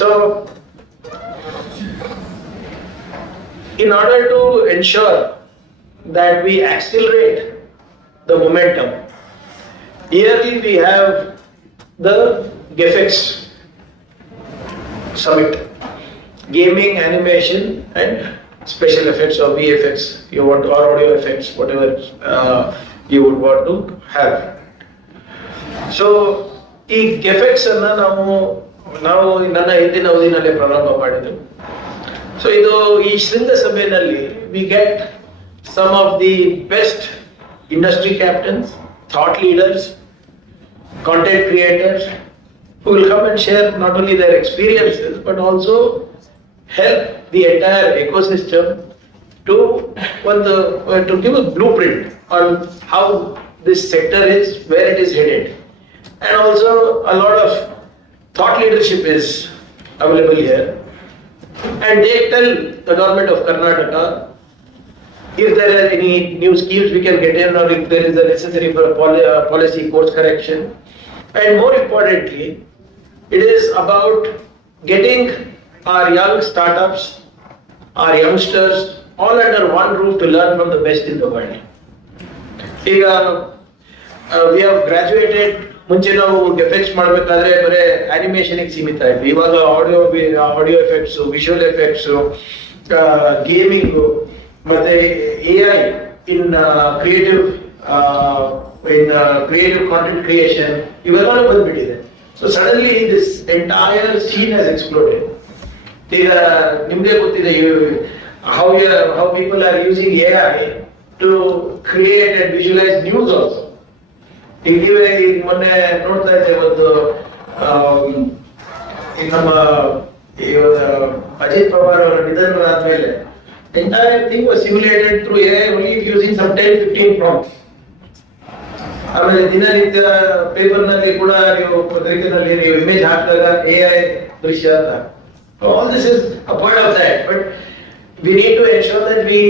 So, in order to ensure that we accelerate the momentum, yearly we have the GEFEX summit, gaming, animation, and special effects or VFX, you want, or audio effects, whatever you would want to have. So ಈ ಗೆಫೆಕ್ಸ್ ಅನ್ನ ನಾವು ನನ್ನ ಹಿಂದಿನ ಅವಧಿನಲ್ಲಿ ಪ್ರಾರಂಭ ಮಾಡಿದ್ರು. So ಇದು ಈ ಶೃಂಗಸಭೆಯಲ್ಲಿ we get some of the best industry captains, thought leaders, content creators who will come and share not only their experiences but also help the entire ecosystem to give a blueprint on how this sector is, where it is headed. And also a lot of thought leadership is available here. And they tell the government of Karnataka if there are any new schemes we can get in, or if there is a necessary for a policy course correction. And more importantly, it is about getting our young startups, our youngsters, all under one roof to learn from the best in the world. We have graduated. ಮುಂಚೆ ನಾವು effects ಮಾಡಬೇಕಾದ್ರೆ ಬರೀ animation ಸೀಮಿತ ಆಯ್ತು. ಇವಾಗ audio effects, visual effects, gaming, ಮತ್ತೆ AI in creative content creation ಇವೆಲ್ಲ ಬಂದ್ಬಿಟ್ಟಿದೆ. So suddenly this entire scene has exploded. ಈಗ ನಿಮ್ಗೆ ಗೊತ್ತಿದೆ how people are using AI to create and visualize news also. ಈಗ ಮೊನ್ನೆ ನೋಡ್ತಾ ಇದ್ದೆ, ಒಂದು ನಮ್ಮ ಅಜಿತ್ ಪವಾರ್ ಅವರ ನಿಧನರಾದ್ಮೇಲೆ entire thing was simulated through AI only using some 10-15 prompts. ಆಮೇಲೆ ದಿನನಿತ್ಯ ಪೇಪರ್ ನಲ್ಲಿ ಕೂಡ ನೀವು ಪತ್ರಿಕೆನಲ್ಲಿ ನೀವು ಇಮೇಜ್ ಹಾಕಿದಾಗ AI ದೃಶ್ಯ ಅಂತ. All this is a part of that, but we need to ensure that we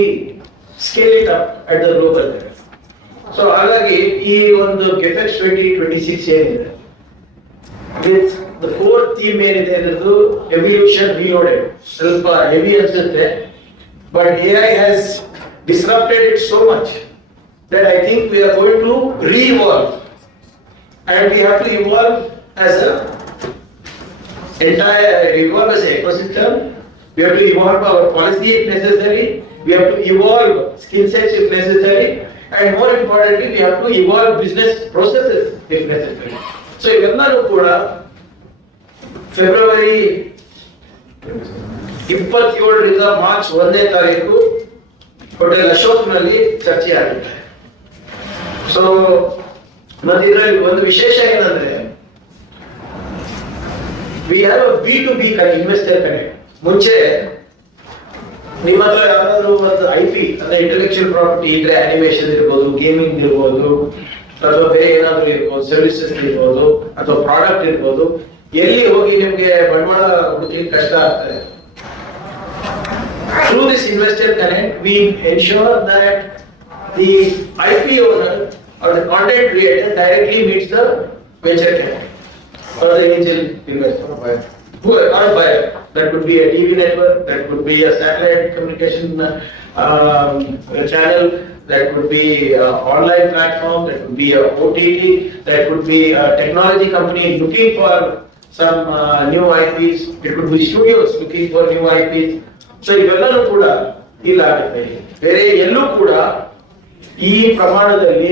scale it up at the global level. So ಹಾಗಾಗಿ ಈ ಒಂದು ಗೆಫೆಕ್ಸ್ 2026 ಏನಿದೆ, ವಿತ್ ದ ಫೋರ್ ಥೀಮ್ ಏನಿದೆ ಅನ್ನೋದು ಎವಲ್ಯೂಷನ್ ರಿಲೋಡೆಡ್. ಸ್ವಲ್ಪ ಹೆವಿ ಅನ್ಸುತ್ತೆ, but AI has disrupted it so much that I think we are going to re-evolve, and we have to evolve as an ecosystem. We have to evolve our policy if necessary. We have to evolve skill sets if necessary. And more importantly, we have to evolve business processes if necessary. So, ಇವೆಲ್ಲರೂ ಕೂಡ February 27ರಿಂದ March 1ನೇ ತಾರೀಕು hotel ಅಶೋಕ್ನಲ್ಲಿ ಚರ್ಚೆ ಆಗುತ್ತೆ. So ಮತ್ತೆ ಇದರಲ್ಲಿ ಒಂದು ವಿಶೇಷ ಏನಂದ್ರೆ, we have a B2B investor connect. ಮುಂಚೆ ನಿಮ್ಮ ಹತ್ರ ಯಾರಾದ್ರೂ ಒಂದು IP ಅಂದ್ರೆ ಇಂಟೆಲೆಕ್ಚುಯಲ್ ಪ್ರಾಪರ್ಟಿ ಇದ್ರೆ, ಅನಿಮೇಷನ್ ಇರ್ಬೋದು, ಗೇಮಿಂಗ್ ಇರ್ಬೋದು, ಅಥವಾ ಬೇರೆ ಏನಾದ್ರೂ ಇರ್ಬೋದು, ಸರ್ವಿಸಸ್ ಇರ್ಬೋದು, ಅಥವಾ ಪ್ರಾಡಕ್ಟ್ ಇರ್ಬೋದು, ಎಲ್ಲಿ ಹೋಗಿ ನಿಮ್ಗೆ ಬಂಡವಾಳ ಹುಡುಕ್ಲಿಕ್ಕೆ ಕಷ್ಟ ಆಗ್ತದೆ. Through this investor connect, we ensure that the IP owner or the content creator directly meets the venture capital or the angel investor. Who are buyer. That could be a TV network, that could be a satellite communication channel, that could be an online platform, that could be a OTT, that could be a technology company looking for some new IPs, it could be studios looking for new IPs. So ಇವೆಲ್ಲರೂ ಕೂಡ ಇಲ್ಲ ಆಗುತ್ತೆ. ಬೇರೆ ಎಲ್ಲೂ ಕೂಡ ಈ ಪ್ರಮಾಣದಲ್ಲಿ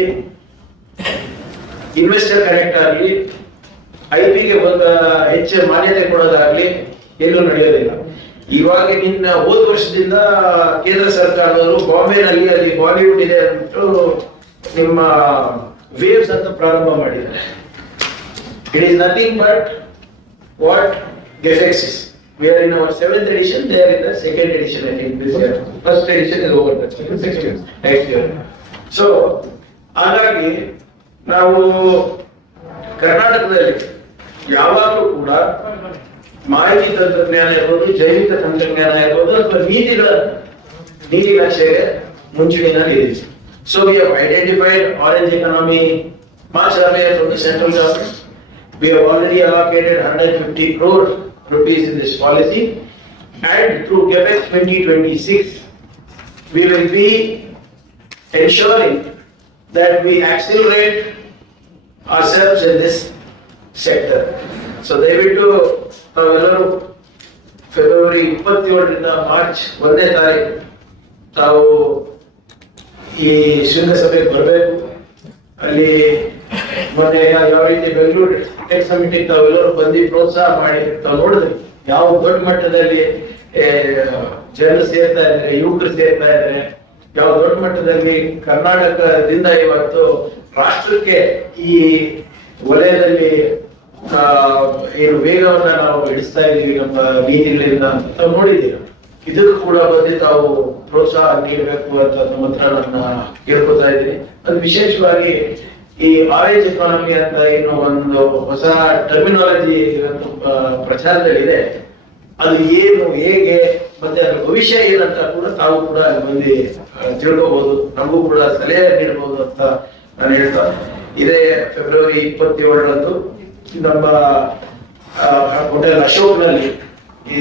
investor connect ಆಗಲಿ, IP-ಗೆ ಹೆಚ್ಚು ಮಾನ್ಯತೆ ಕೊಡೋದಾಗ್ಲಿ ಎಲ್ಲೂ ನಡೆಯೋದಿಲ್ಲ. ಇವಾಗ ನಿನ್ನ ಹೋದ ವರ್ಷದಿಂದ ಕೇಂದ್ರ ಸರ್ಕಾರದವರು ಬಾಂಬೆನಲ್ಲಿ ಅಲ್ಲಿ ಬಾಲಿವುಡ್ ಇದೆ ಅಂದ್ಬಿಟ್ಟು ನಿಮ್ಮ ವೇವ್ಸ್ ಅಂತ ಪ್ರಾರಂಭ ಮಾಡಿದ್ದಾರೆ. It is nothing but what GFX is. We are in our 7th edition, they are in the 2nd edition, I think this year. First edition is over, next year. So, ಹಾಗಾಗಿ ನಾವು ಕರ್ನಾಟಕದಲ್ಲಿ ಯಾವಾಗಲೂ ಕೂಡ ಮಾಹಿತಿ ತಂತ್ರಜ್ಞಾನ ಇರ್ಬೋದು, ಜೈವಿಕ ತಂತ್ರಜ್ಞಾನ ಇರ್ಬೋದು, ಅಥವಾ ನೀತಿ ನಕ್ಷೆಗೆ ಮುಂಚೂಣಿನಲ್ಲಿ ಇದೆ. So we have identified orange economy mass survey from the central government. We have already allocated 150 crore rupees in this policy, and through GAPEX 2026, we will be ensuring that we accelerate ourselves in this sector. So ದಯವಿಟ್ಟು ತಾವೆಲ್ಲರೂ February 27ರಿಂದ March 1ನೇ ತಾರೀಕು ತಾವು ಈ ಶೃಂಗಸಭೆಗೆ ಬರಬೇಕು. ಅಲ್ಲಿ ಮೊನ್ನೆ ಯಾವ ರೀತಿ ಬೆಂಗಳೂರು ಟೆಕ್ ಸಮಿಟಿಗೆ ತಾವೆಲ್ಲರೂ ಬಂದು ಪ್ರೋತ್ಸಾಹ ಮಾಡಿ ತಾವು ನೋಡಿದ್ರಿ ಯಾವ ದೊಡ್ಡ ಮಟ್ಟದಲ್ಲಿ ಜನರು ಸೇರ್ತಾ ಇದ್ದಾರೆ, ಯುವಕರು ಸೇರ್ತಾ ಇದ್ದಾರೆ, ಯಾವ ದೊಡ್ಡ ಮಟ್ಟದಲ್ಲಿ ಕರ್ನಾಟಕದಿಂದ ಇವತ್ತು ರಾಷ್ಟ್ರಕ್ಕೆ ಈ ವಲಯದಲ್ಲಿ ಏನು ವೇಗವನ್ನ ನಾವು ಇಡಿಸ್ತಾ ಇದ್ದೀವಿ ನಮ್ಮ ನೀತಿಗಳಿಂದ ಅಂತ ತಾವು ನೋಡಿದ್ದೀವಿ. ಇದಕ್ಕೂ ಕೂಡ ಬಂದು ತಾವು ಪ್ರೋತ್ಸಾಹ ನೀಡಬೇಕು ಅಂತ ನಮ್ಮ ಹತ್ರ ನನ್ನ ಕೇಳ್ಕೊತಾ ಇದ್ದೀನಿ. ಅದು ವಿಶೇಷವಾಗಿ ಈ ಆರೆಂಜ್ ಎಕಾನಮಿ ಅಂತ ಏನು ಒಂದು ಹೊಸ ಟರ್ಮಿನಾಲಜಿ ಇವತ್ತು ಪ್ರಚಾರದಲ್ಲಿದೆ, ಅದು ಏನು, ಹೇಗೆ, ಮತ್ತೆ ಅದ್ರ ಭವಿಷ್ಯ ಏನಂತ ಕೂಡ ತಾವು ಕೂಡ ಬಂದು ತಿಳ್ಕೋಬಹುದು, ನಮಗೂ ಕೂಡ ಸಲಹೆ ನೀಡಬಹುದು ಅಂತ ನಾನು ಹೇಳ್ತಾ, ಇದೇ ಫೆಬ್ರವರಿ 27ರಂದು ನಮ್ಮ ಹೋಟೆಲ್ ಅಶೋಕ್ನಲ್ಲಿ ಈ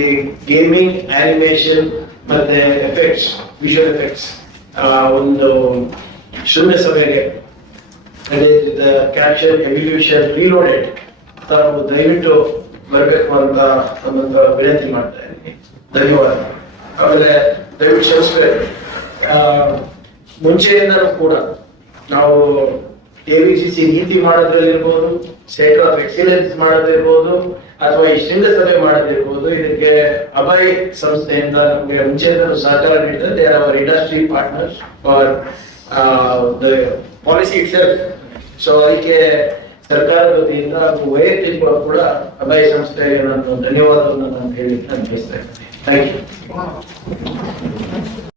ಗೇಮಿಂಗ್, ಆನಿಮೇಷನ್ ಮತ್ತೆ ಎಫೆಕ್ಟ್ಸ್, ವಿಜುವಲ್ ಎಫೆಕ್ಟ್ಸ್ ಒಂದು ಶೃಂಗಸಭೆಗೆ ಕ್ಯಾಪ್ಷನ್ ಎವಲ್ಯೂಷನ್ ರೀಲೋಡೆಡ್ ತಾವು ದಯವಿಟ್ಟು ಬರಬೇಕು ಅಂತ ನಮ್ಮಂತ ವಿನಂತಿ ಮಾಡ್ತಾ ಇದ್ದೀನಿ. ಧನ್ಯವಾದ. ಆಮೇಲೆ ದಯವಿಟ್ಟು ಕ್ಷಮಿಸ್ಬೇಕು, ಮುಂಚೆಯಿಂದನೂ ಕೂಡ ನಾವು AVCC ನೀತಿ ಮಾಡೋದ್ರಲ್ಲಿರ್ಬೋದು, ಸೆಂಟರ್ ಆಫ್ ಎಕ್ಸಲೆನ್ಸ್ ಮಾಡೋದಿರ್ಬೋದು, ಅಥವಾ ಈ ಶೃಂಗಸಭೆ ಮಾಡೋದಿರ್ಬೋದು, ಇದಕ್ಕೆ ಅಭಯ್ ಸಂಸ್ಥೆಯಿಂದ ನಮಗೆ ಮುಂಚೆಯಿಂದನೂ ಸಹಕಾರ ನೀಡ್ತಾರೆ. They are hour industry partners for the policy it self. So ಅದಕ್ಕೆ ಸರ್ಕಾರದ ವತಿಯಿಂದ ವೈಯಕ್ತಿಕ ಕೂಡ ಅಭಯ್ ಸಂಸ್ಥೆಗೆ ನಾನು ಧನ್ಯವಾದವನ್ನು ನಾನು ಹೇಳಲಿಕ್ಕೆ ನಾನು ಬಯಸ್ತಾ ಇದ್ದೀನಿ. Thank you.